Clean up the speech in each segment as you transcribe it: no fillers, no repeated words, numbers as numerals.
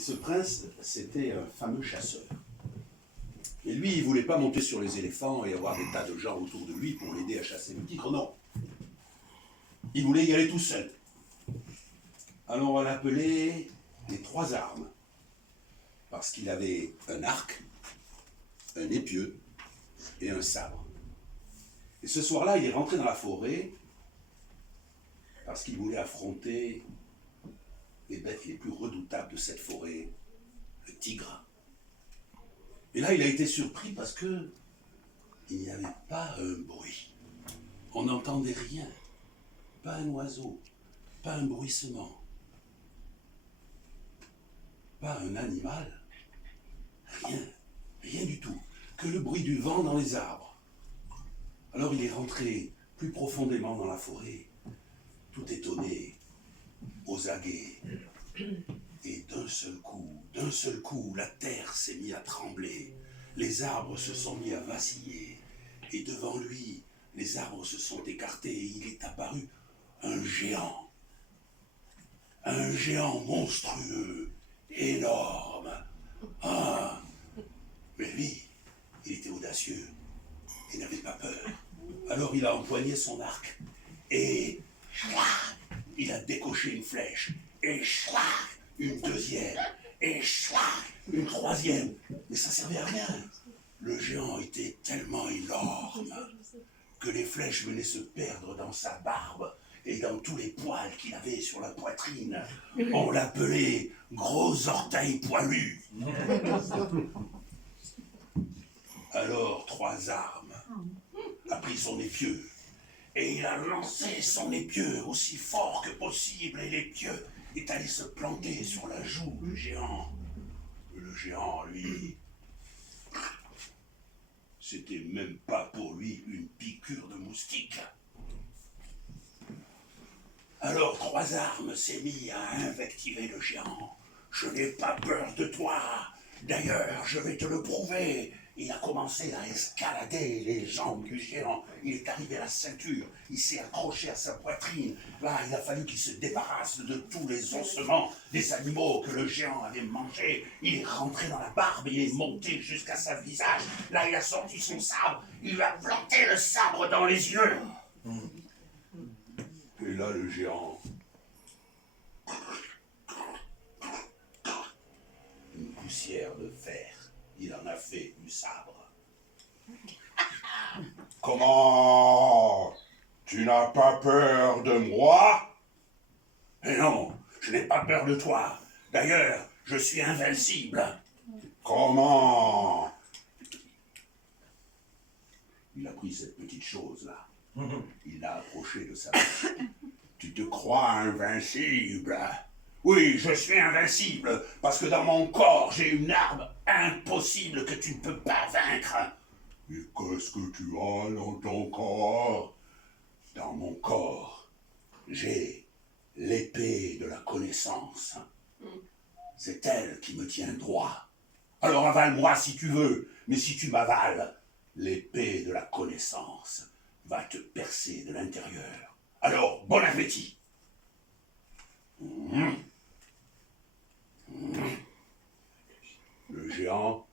ce prince, c'était un fameux chasseur. Et lui, il ne voulait pas monter sur les éléphants et avoir des tas de gens autour de lui pour l'aider à chasser le tigre, non. Il voulait y aller tout seul. Alors on l'appelait les trois armes, parce qu'il avait un arc, un épieu et un sabre. Et ce soir-là, il est rentré dans la forêt parce qu'il voulait affronter les bêtes les plus redoutables de cette forêt, le tigre. Et là, il a été surpris parce que il n'y avait pas un bruit. On n'entendait rien. Pas un oiseau, pas un bruissement, pas un animal. Rien, rien du tout. Que le bruit du vent dans les arbres. Alors il est rentré plus profondément dans la forêt, tout étonné, aux aguets. Et d'un seul coup, la terre s'est mise à trembler, les arbres se sont mis à vaciller, et devant lui, les arbres se sont écartés, et il est apparu un géant monstrueux, énorme. Ah, mais lui, il était audacieux, il n'avait pas peur. Alors il a empoigné son arc, et il a décoché une flèche, et une deuxième, et une troisième. Mais ça servait à rien. Le géant était tellement énorme que les flèches venaient se perdre dans sa barbe et dans tous les poils qu'il avait sur la poitrine. On l'appelait Gros Orteil Poilu. Alors Trois Armes a pris son épieu et il a lancé son épieu aussi fort que possible, et l'épieu est allé se planter sur la joue du géant. Le géant, lui, c'était même pas pour lui une piqûre de moustique. Alors Trois Armes s'est mis à invectiver le géant. « Je n'ai pas peur de toi. D'ailleurs, je vais te le prouver. » Il a commencé à escalader les jambes du géant. Il est arrivé à la ceinture. Il s'est accroché à sa poitrine. Là, il a fallu qu'il se débarrasse de tous les ossements des animaux que le géant avait mangés. Il est rentré dans la barbe. Il est monté jusqu'à sa visage. Là, il a sorti son sabre. Il lui a planté le sabre dans les yeux. Et là, le géant, une poussière de fer, il en a fait du sabre. Comment? Tu n'as pas peur de moi? Eh non, je n'ai pas peur de toi. D'ailleurs, je suis invincible. Comment? Il a pris cette petite chose-là. Il l'a approché de sa bouche. Tu te crois invincible? Oui, je suis invincible, parce que dans mon corps, j'ai une arme impossible que tu ne peux pas vaincre. Et qu'est-ce que tu as dans ton corps? Dans mon corps, j'ai l'épée de la connaissance. C'est elle qui me tient droit. Alors avale-moi si tu veux, mais si tu m'avales, l'épée de la connaissance va te percer de l'intérieur. Alors, bon appétit. Le géant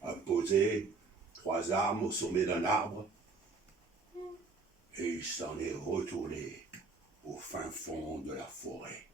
a posé Trois Armes au sommet d'un arbre et il s'en est retourné au fin fond de la forêt.